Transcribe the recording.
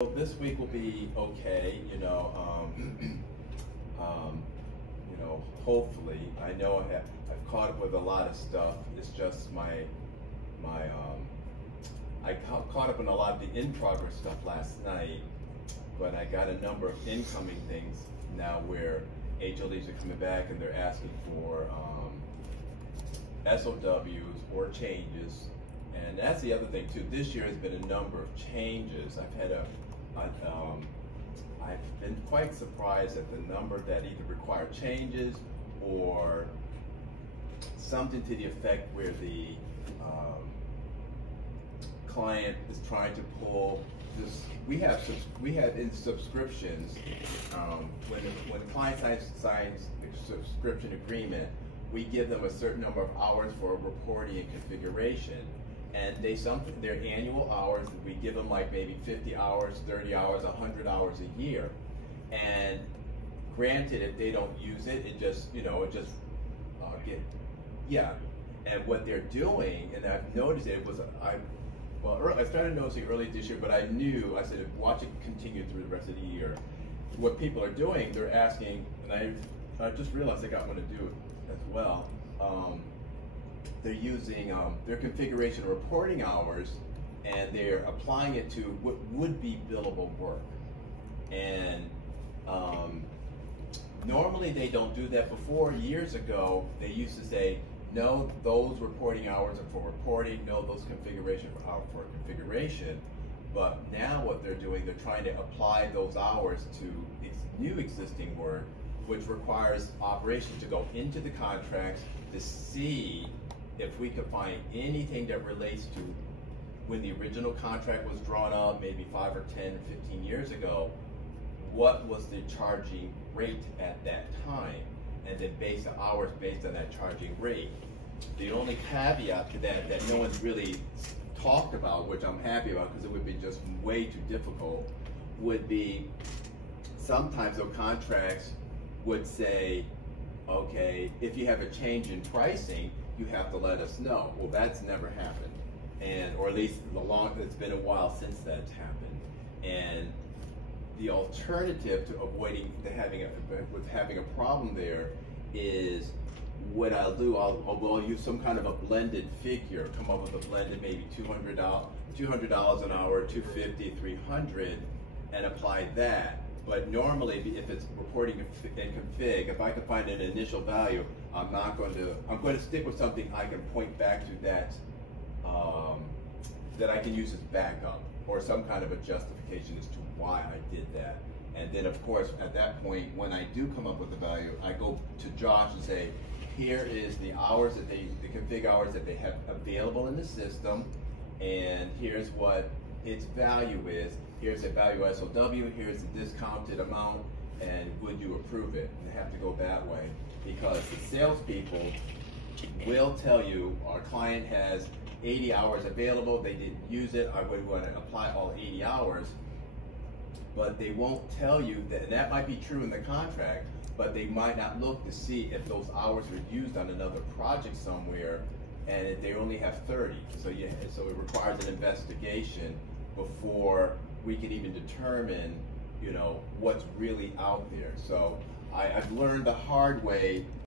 So this week will be okay, hopefully. I know I've caught up with a lot of stuff. It's just I caught up on a lot of the in-progress stuff last night, but I got a number of incoming things now where HLDs are coming back and they're asking for SOWs or changes. And that's the other thing too. This year has been a number of changes. I've been quite surprised at the number that either require changes or something to the effect where the client is trying to pull this. We have in subscriptions, when the client signs a subscription agreement, we give them a certain number of hours for reporting and configuration. And their annual hours, we give them like maybe 50 hours, 30 hours, 100 hours a year. And granted, if they don't use it, And what they're doing, and I've noticed it I started noticing early this year, but I said, watch it continue through the rest of the year. What people are doing, they're asking, and I just realized I got one to do it as well. They're using their configuration reporting hours, and they're applying it to what would be billable work. And normally they don't do that. Before, years ago, they used to say, no, those reporting hours are for reporting, no, those configuration are for configuration. But now what they're doing, they're trying to apply those hours to new existing work, which requires operations to go into the contracts to see if we could find anything that relates to when the original contract was drawn up, maybe 5 or 10 or 15 years ago, what was the charging rate at that time, and then base the hours based on that charging rate. The only caveat to that no one's really talked about, which I'm happy about because it would be just way too difficult, would be sometimes those contracts would say, okay, if you have a change in pricing, you have to let us know. Well, that's never happened, or at least it's been a while since that's happened. And the alternative to avoiding having a problem there is what I'll do. I'll use some kind of a blended figure, come up with a blended maybe $200 an hour, $250, $300, and apply that. But normally, if it's reporting and config, if I can find an initial value, I'm going to stick with something I can point back to that I can use as backup, or some kind of a justification as to why I did that. And then of course, at that point, when I do come up with the value, I go to Josh and say, here is the hours the config hours that they have available in the system, and here's what its value is. Here's the value SOW, here's the discounted amount, and would you approve it? And they have to go that way, because the salespeople will tell you our client has 80 hours available, they didn't use it, I would want to apply all 80 hours, but they won't tell you that, and that might be true in the contract, but they might not look to see if those hours were used on another project somewhere, and they only have 30. So it requires an investigation before we can even determine, what's really out there. So I've learned the hard way